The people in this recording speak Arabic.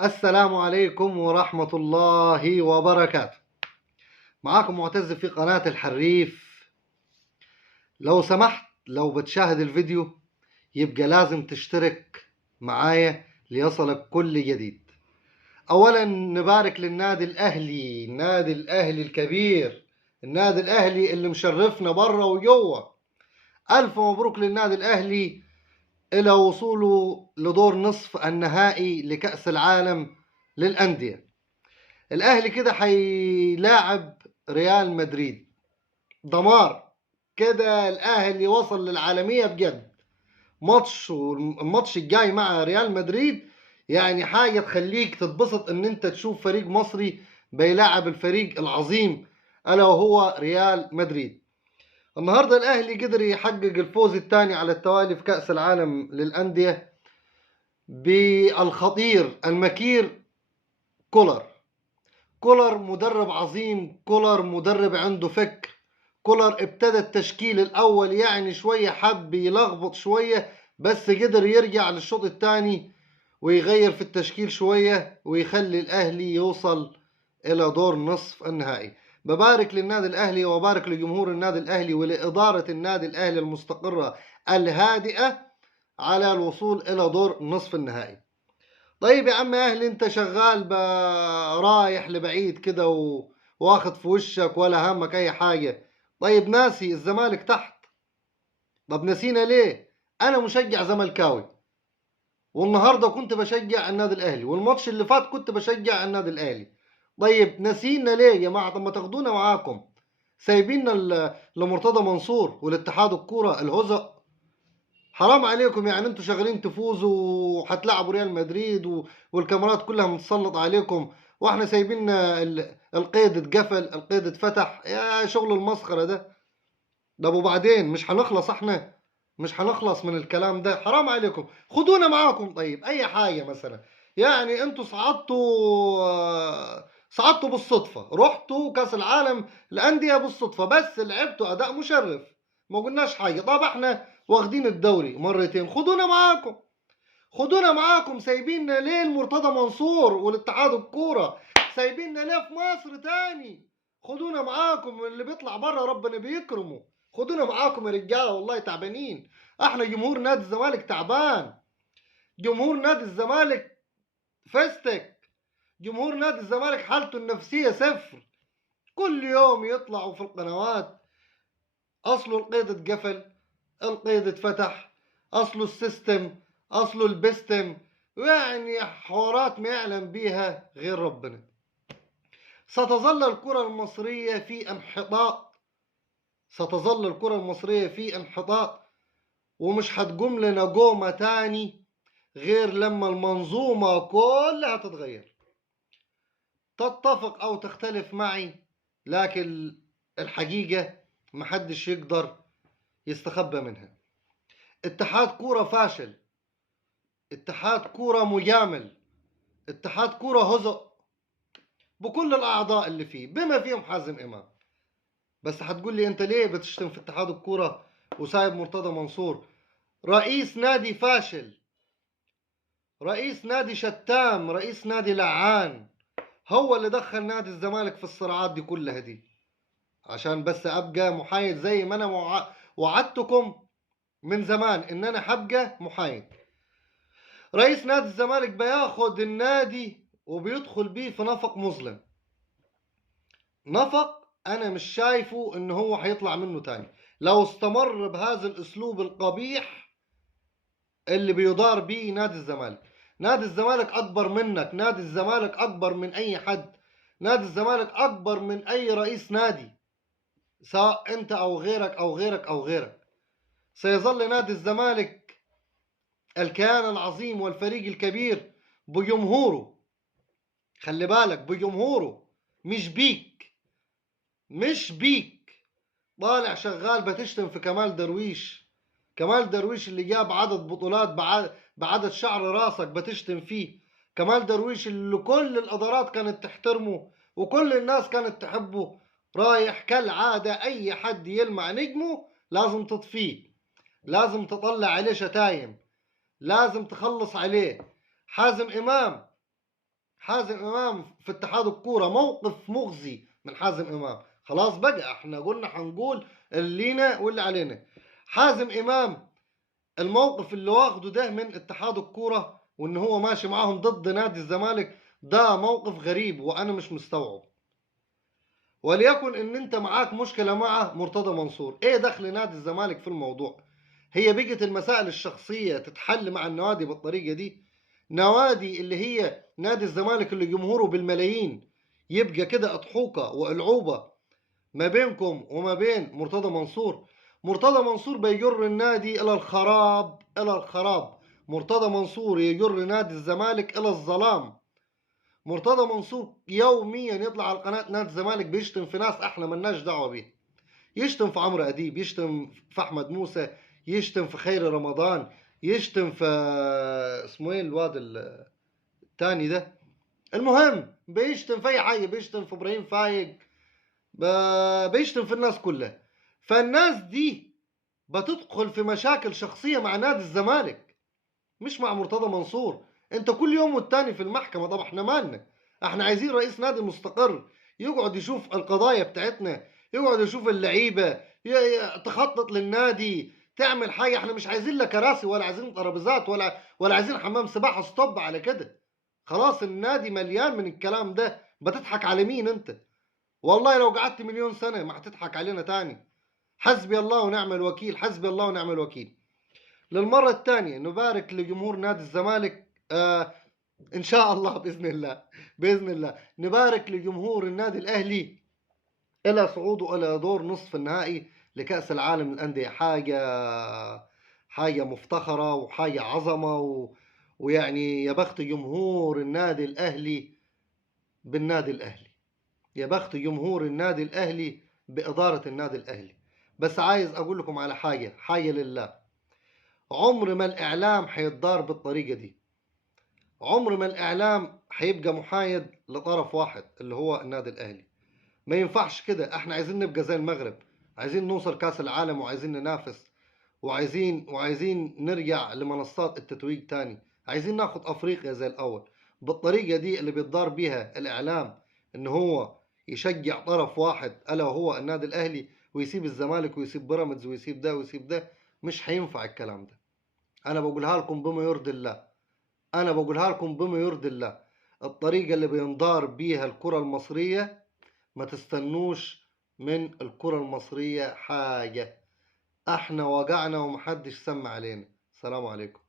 السلام عليكم ورحمة الله وبركاته. معاكم معتز في قناة الحريف. لو سمحت، لو بتشاهد الفيديو يبقى لازم تشترك معايا ليصلك كل جديد. أولا نبارك للنادي الأهلي، النادي الأهلي الكبير، النادي الأهلي اللي مشرفنا برا وجوه. ألف مبروك للنادي الأهلي إلى وصوله لدور نصف النهائي لكأس العالم للأندية. الاهلي كده هيلاعب ريال مدريد. دمار كده، الاهلي وصل للعالميه بجد. الماتش الجاي مع ريال مدريد يعني حاجه تخليك تتبسط ان انت تشوف فريق مصري بيلاعب الفريق العظيم الا وهو ريال مدريد. النهارده الاهلي قدر يحقق الفوز الثاني على التوالي في كاس العالم للانديه بالخطير المكير كولر مدرب عظيم، كولر مدرب عنده فكر. كولر ابتدى التشكيل الاول يعني شويه حب يلخبط شويه، بس قدر يرجع للشوط الثاني ويغير في التشكيل شويه ويخلي الاهلي يوصل الى دور نصف النهائي. ببارك للنادي الاهلي وبارك لجمهور النادي الاهلي ولاداره النادي الاهلي المستقره الهادئه على الوصول الى دور نصف النهائي. طيب يا عم اهلي، انت شغال رايح لبعيد كده واخد في وشك ولا همك اي حاجة. طيب ناسي الزمالك تحت؟ طب نسينا ليه؟ انا مشجع زملكاوي، والنهارده كنت بشجع النادي الاهلي، والماتش اللي فات كنت بشجع النادي الاهلي. طيب نسينا ليه يا جماعة؟ طب ما تاخدونا معاكم. سايبيننا لمرتضى منصور والاتحاد الكورة الهزء. حرام عليكم، يعني انتوا شغالين تفوزوا وهتلعبوا ريال مدريد والكاميرات كلها متسلط عليكم، واحنا سايبين القيد اتقفل، القيد اتفتح. يا شغل المسخرة ده. طب وبعدين مش هنخلص احنا؟ مش هنخلص من الكلام ده؟ حرام عليكم، خدونا معاكم. طيب اي حاجة مثلا، يعني انتوا صعدتوا بالصدفة، رحتوا كاس العالم الأندية بالصدفة، بس لعبتوا أداء مشرف، ما قلناش حاجة. طب احنا واخدين الدوري مرتين، خدونا معاكم. خدونا معاكم. سايبيننا ليه المرتضى منصور والاتحاد الكورة؟ سايبيننا ليه في مصر تاني؟ خدونا معاكم. اللي بيطلع بره ربنا بيكرمه. خدونا معاكم يا رجاله، والله تعبانين. احنا جمهور نادي الزمالك تعبان. جمهور نادي الزمالك فستك. جمهور نادي الزمالك حالته النفسية صفر. كل يوم يطلعوا في القنوات: اصله القيد اتقفل، القيد اتفتح، اصله السيستم، اصله البستم، يعني حوارات ما يعلم بيها غير ربنا. ستظل الكرة المصرية في انحطاط. ستظل الكرة المصرية في انحطاط، ومش هتقوم لنا قومة تاني غير لما المنظومة كلها تتغير. تتفق او تختلف معي، لكن الحقيقة محدش يقدر يستخبى منها. اتحاد كورة فاشل، اتحاد كورة مجامل، اتحاد كورة هزء بكل الأعضاء اللي فيه بما فيهم حازم إمام. بس هتقول لي أنت ليه بتشتم في اتحاد الكورة وسايب مرتضى منصور؟ رئيس نادي فاشل، رئيس نادي شتام، رئيس نادي لعان، هو اللي دخل نادي الزمالك في الصراعات دي كلها دي. عشان بس أبقى محايد زي ما أنا وعدتكم من زمان إن أنا هبقى محايد. رئيس نادي الزمالك بياخد النادي وبيدخل بيه في نفق مظلم، نفق انا مش شايفه ان هو هيطلع منه تاني لو استمر بهذا الاسلوب القبيح اللي بيدار بيه نادي الزمالك. نادي الزمالك اكبر منك، نادي الزمالك اكبر من اي حد، نادي الزمالك اكبر من اي رئيس نادي، سواء انت او غيرك او غيرك او غيرك. سيظل نادي الزمالك الكيان العظيم والفريق الكبير بجمهوره. خلي بالك، بجمهوره، مش بيك، مش بيك. طالع شغال بتشتم في كمال درويش، كمال درويش اللي جاب عدد بطولات بعدد شعر راسك بتشتم فيه. كمال درويش اللي كل الادارات كانت تحترمه وكل الناس كانت تحبه، رايح كالعادة اي حد يلمع نجمه لازم تطفيه، لازم تطلع عليه شتايم، لازم تخلص عليه. حازم امام حازم امام في اتحاد الكوره موقف مغزي من حازم امام. خلاص بقى احنا قلنا هنقول اللي لينا واللي علينا. حازم امام الموقف اللي واخده ده من اتحاد الكوره وان هو ماشي معاهم ضد نادي الزمالك ده موقف غريب وانا مش مستوعب. وليكن ان انت معاك مشكله مع مرتضى منصور، ايه دخل نادي الزمالك في الموضوع؟ هي بقت المسائل الشخصيه تتحل مع النوادي بالطريقه دي؟ نوادي اللي هي نادي الزمالك اللي جمهوره بالملايين يبقى كده اضحوكه والعوبه ما بينكم وما بين مرتضى منصور؟ مرتضى منصور بيجر النادي الى الخراب الى الخراب. مرتضى منصور يجر نادي الزمالك الى الظلام. مرتضى منصور يوميا يطلع على قناه نادي الزمالك بيشتم في ناس احنا ملناش دعوه بيه. يشتم في عمرو اديب، يشتم في احمد موسى، يشتم في خيري رمضان، يشتم في اسمه ايه الواد التاني ده. المهم بيشتم في اي حاجه، بيشتم في ابراهيم فايق، بيشتم في الناس كلها. فالناس دي بتدخل في مشاكل شخصيه مع نادي الزمالك مش مع مرتضى منصور. انت كل يوم والتاني في المحكمه. طب احنا مالنا؟ احنا عايزين رئيس نادي مستقر يقعد يشوف القضايا بتاعتنا، يقعد يشوف اللعيبه، تخطط للنادي، تعمل حاجه. احنا مش عايزين لا كراسي ولا عايزين ترابيزات ولا عايزين حمام سباحه. ستوب على كده. خلاص النادي مليان من الكلام ده. بتضحك على مين انت؟ والله لو قعدت مليون سنه ما هتضحك علينا تاني. حسبي الله ونعم الوكيل، حسبي الله ونعم الوكيل. للمرة الثانية نبارك لجمهور نادي الزمالك. إن شاء الله بإذن الله، بإذن الله نبارك لجمهور النادي الأهلي إلى صعوده إلى دور نصف النهائي لكأس العالم للأندية. حاجة مفتخرة وحاجة عظمة ويعني يا بخت جمهور النادي الأهلي بالنادي الأهلي. يا بخت جمهور النادي الأهلي بإدارة النادي الأهلي. بس عايز أقول لكم على حاجة لله. عمر ما الإعلام حيتدار بالطريقة دي. عمر ما الإعلام حيبقى محايد لطرف واحد اللي هو النادي الأهلي. ما ينفعش كده. احنا عايزين نبقى زي المغرب، عايزين نوصل كأس العالم وعايزين ننافس وعايزين نرجع لمنصات التتويج تاني، عايزين ناخد أفريقيا زي الأول. بالطريقة دي اللي بيتدار بيها الإعلام إن هو يشجع طرف واحد ألا وهو النادي الأهلي ويسيب الزمالك ويسيب بيراميدز ويسيب ده ويسيب ده، مش هينفع الكلام ده. أنا بقولها لكم بما يرضي الله. أنا بقولها لكم بما يرضي الله. الطريقة اللي بيندار بيها الكرة المصرية ما تستنوش من الكرة المصرية حاجة. احنا وجعنا ومحدش سمع علينا. السلام عليكم.